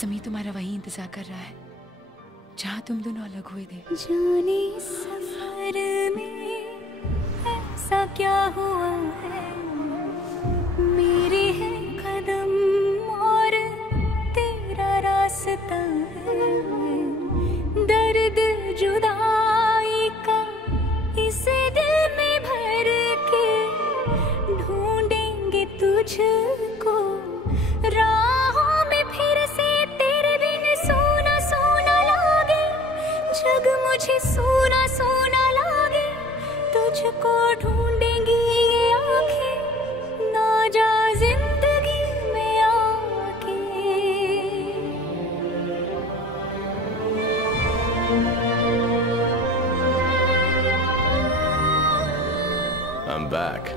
समी तुम्हारा वही इंतजार कर रहा है जहाँ तुम दोनों अलग हुए थे। जाने सफर में ऐसा क्या हुआ है, मेरे है कदम और तेरा रास्ता है। दर्द जुदाई का इसे दिल में भर के ढूंढेंगे तुझको राहों में फिर से। तेरे बिन सोना सोना लागे, जग मुझे सोना सोना लागे। तुझको ढूंढेंगी ये आंखें, ना जा जिंदगी में आके। I'm back.